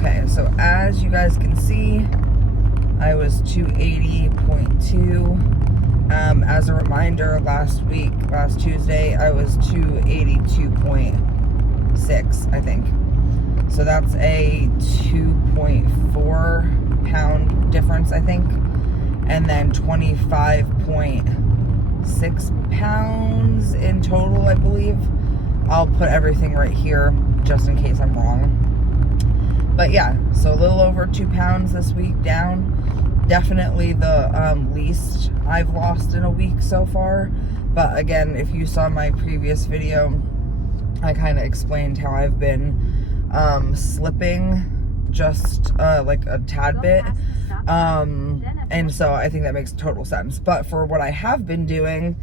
Okay, so as you guys can see, I was 280.2. As a reminder, last Tuesday, I was 282.6, I think. So that's a 2.4 pound difference, I think. And then 25.6 pounds in total, I believe. I'll put everything right here just in case I'm wrong. But yeah, so a little over 2 pounds this week down. Definitely the least I've lost in a week so far. But again, if you saw my previous video, I kind of explained how I've been slipping just like a tad bit. And so I think that makes total sense. But for what I have been doing,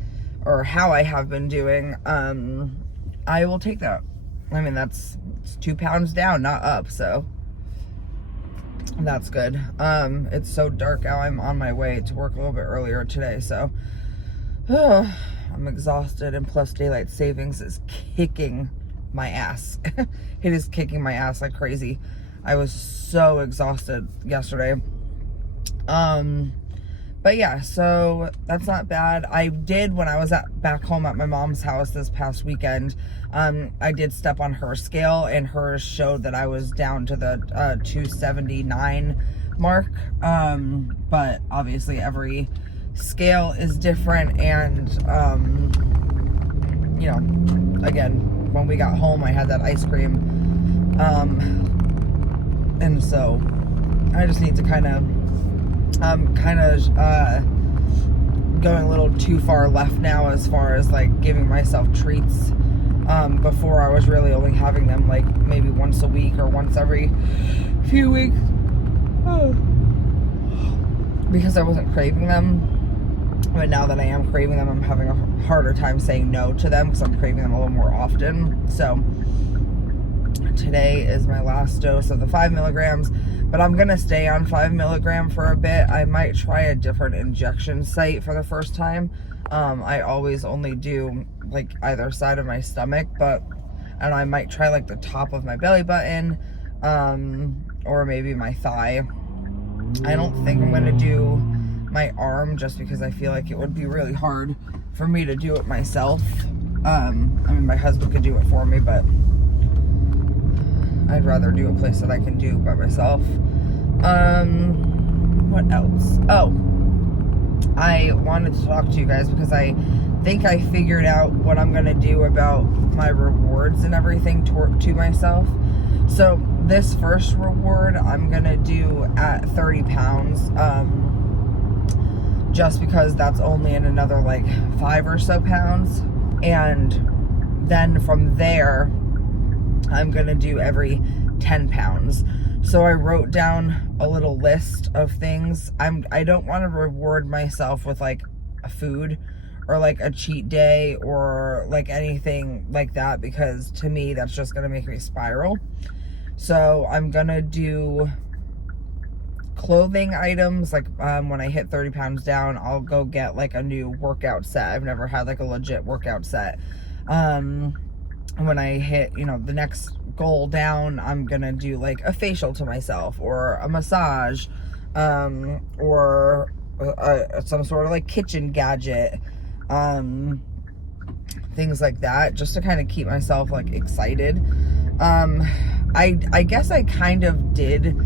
or how I have been doing, I will take that. I mean, it's 2 pounds down, not up, so that's good. It's so dark out. I'm on my way to work a little bit earlier today, so I'm exhausted, and plus daylight savings is kicking my ass. It is kicking my ass like crazy. I was so exhausted yesterday. But yeah, so that's not bad. I did, when I was back home at my mom's house this past weekend, I did step on her scale, and hers showed that I was down to the 279 mark. But obviously every scale is different, and you know, again, when we got home, I had that ice cream, and so I just need to kind of going a little too far left now as far as like giving myself treats. Before I was really only having them like maybe once a week or once every few weeks, because I wasn't craving them. But now that I am craving them, I'm having a harder time saying no to them because I'm craving them a little more often. So today is my last dose of the 5 milligrams, but I'm gonna stay on 5 milligram for a bit. I might try a different injection site for the first time. I always only do like either side of my stomach, but I might try like the top of my belly button, or maybe my thigh. I don't think I'm gonna do my arm, just because I feel like it would be really hard for me to do it myself. I mean, my husband could do it for me, but I'd rather do a place that I can do by myself. What else? Oh, I wanted to talk to you guys because I think I figured out what I'm gonna do about my rewards and everything to myself. So this first reward I'm gonna do at 30 pounds, just because that's only in another like 5 or so pounds. And then from there, I'm gonna do every 10 pounds. So I wrote down a little list of things. I don't want to reward myself with like a food or like a cheat day or like anything like that, because to me that's just gonna make me spiral. So I'm gonna do clothing items. Like when I hit 30 pounds down, I'll go get like a new workout set. I've never had like a legit workout set. When I hit, you know, the next goal down, I'm gonna do like a facial to myself, or a massage, or some sort of like kitchen gadget, things like that, just to kind of keep myself like excited. I guess I kind of did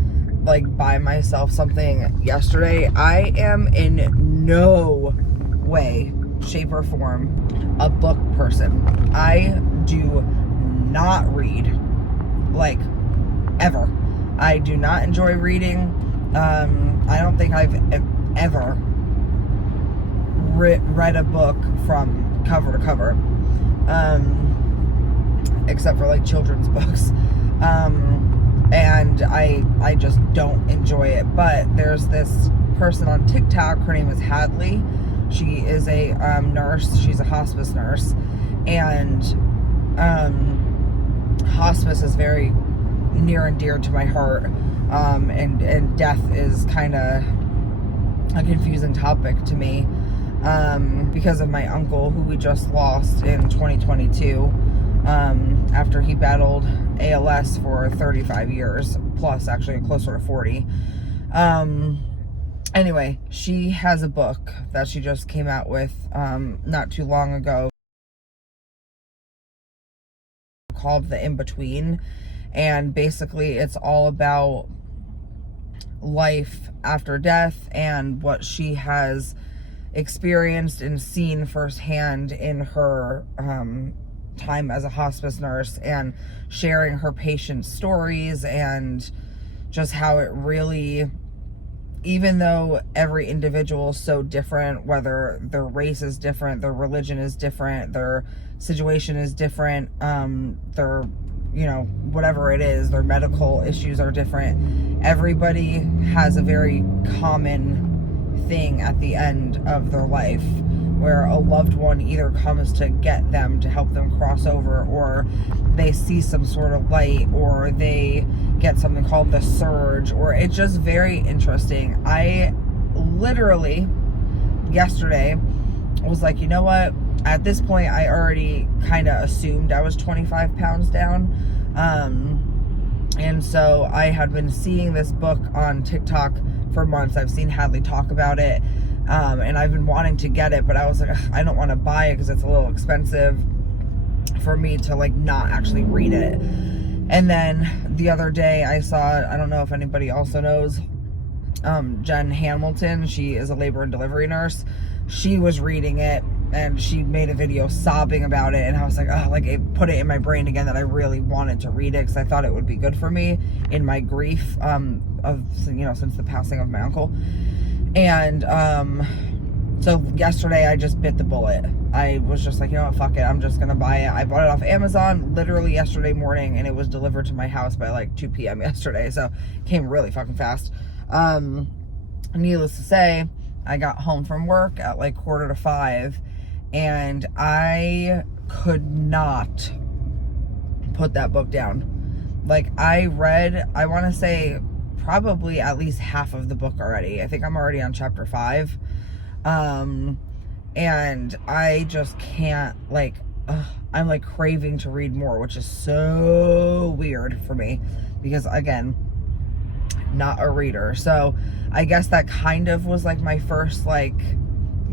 like buy myself something yesterday. I am in no way, shape, or form a book person. I do not read, like, ever. I do not enjoy reading. I don't think I've ever read a book from cover to cover, except for like children's books. And I just don't enjoy it. But there's this person on TikTok, her name is Hadley. She is a nurse. She's a hospice nurse, and hospice is very near and dear to my heart. And death is kind of a confusing topic to me, because of my uncle, who we just lost in 2022. after he battled ALS for 35 years plus, actually closer to 40. Anyway, she has a book that she just came out with not too long ago called The In-Between, and basically it's all about life after death and what she has experienced and seen firsthand in her time as a hospice nurse, and sharing her patients' stories, and just how it really, even though every individual is so different, whether their race is different, their religion is different, their situation is different, their, whatever it is, their medical issues are different, everybody has a very common thing at the end of their life where a loved one either comes to get them to help them cross over, or they see some sort of light, or they get something called the surge, or it's just very interesting. I literally yesterday was like, you know what, at this point I already kind of assumed I was 25 pounds down, and so I had been seeing this book on TikTok for months. I've seen Hadley talk about it, and I've been wanting to get it, but I was like, I don't want to buy it because it's a little expensive for me to like not actually read it. And then the other day I saw, I don't know if anybody also knows, Jen Hamilton, she is a labor and delivery nurse. She was reading it and she made a video sobbing about it, and I was like, oh, like it put it in my brain again that I really wanted to read it because I thought it would be good for me in my grief since the passing of my uncle. And so yesterday I just bit the bullet. I was just like, you know what, fuck it, I'm just gonna buy it. I bought it off Amazon literally yesterday morning, and it was delivered to my house by like 2 p.m. yesterday, so it came really fucking fast. Needless to say, I got home from work at like 4:45, and I could not put that book down. Like, I read, I want to say probably at least half of the book already. I think I'm already on chapter 5. And I just can't, like, I'm like craving to read more, which is so weird for me because, again, not a reader. So I guess that kind of was like my first like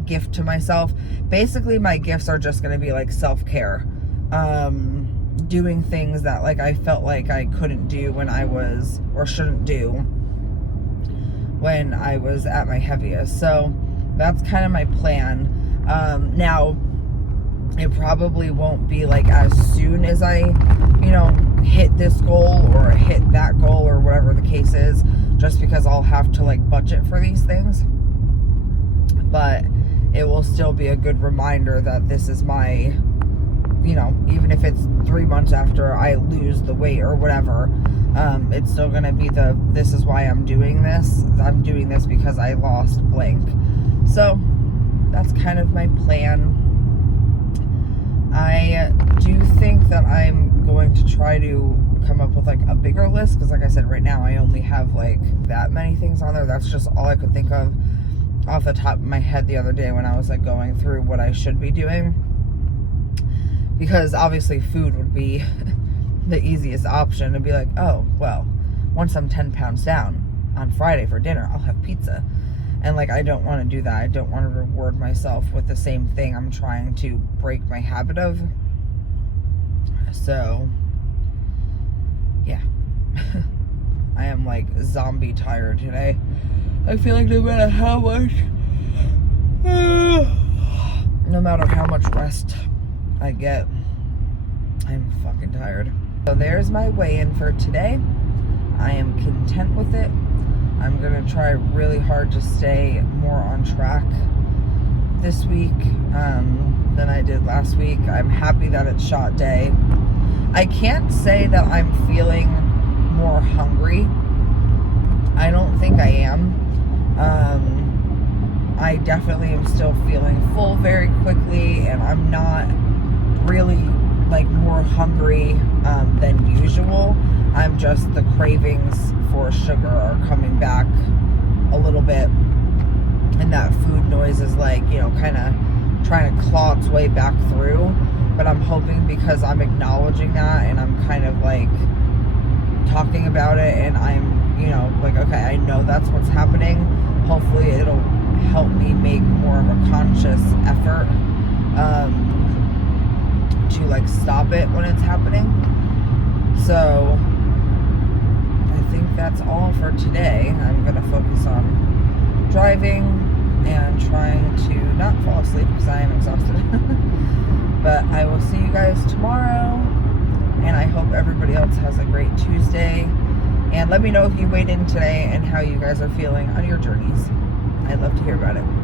gift to myself. Basically my gifts are just going to be like self-care, doing things that like I felt like I couldn't do when I was, or shouldn't do when I was at my heaviest. So that's kind of my plan. Now it probably won't be like as soon as I hit this goal or hit that goal or whatever the case is, just because I'll have to like budget for these things, but it will still be a good reminder that this is my, even if it's 3 months after I lose the weight or whatever, it's still gonna be this is why I'm doing this. I'm doing this because I lost blank. So that's kind of my plan. I do think that I'm going to try to come up with like a bigger list, because like I said, right now I only have like that many things on there. That's just all I could think of off the top of my head the other day when I was like going through what I should be doing, because obviously food would be the easiest option to be like, oh well, once I'm 10 pounds down on Friday for dinner, I'll have pizza. And like, I don't want to do that. I don't want to reward myself with the same thing I'm trying to break my habit of. So yeah. I am like zombie tired today. I feel like no matter how much rest I get, I'm fucking tired. So there's my weigh-in for today. I am content with it. I'm gonna try really hard to stay more on track this week than I did last week. I'm happy that it's shot day. I can't say that I'm feeling more hungry. I don't think I am. I definitely am still feeling full very quickly, and I'm not really like more hungry than usual. I'm just, the cravings for sugar are coming back a little bit, and that food noise is like, kind of trying to claw its way back through. but I'm hoping because I'm acknowledging that and I'm kind of like talking about it, and I'm, you know, like, okay, I know that's what's happening. Hopefully it'll help me make more of a conscious effort to like stop it when it's happening. So I think that's all for today. I'm gonna focus on driving and trying to not fall asleep because I am exhausted. But I will see you guys tomorrow, and I hope everybody else has a great Tuesday. And let me know if you weighed in today and how you guys are feeling on your journeys. I'd love to hear about it.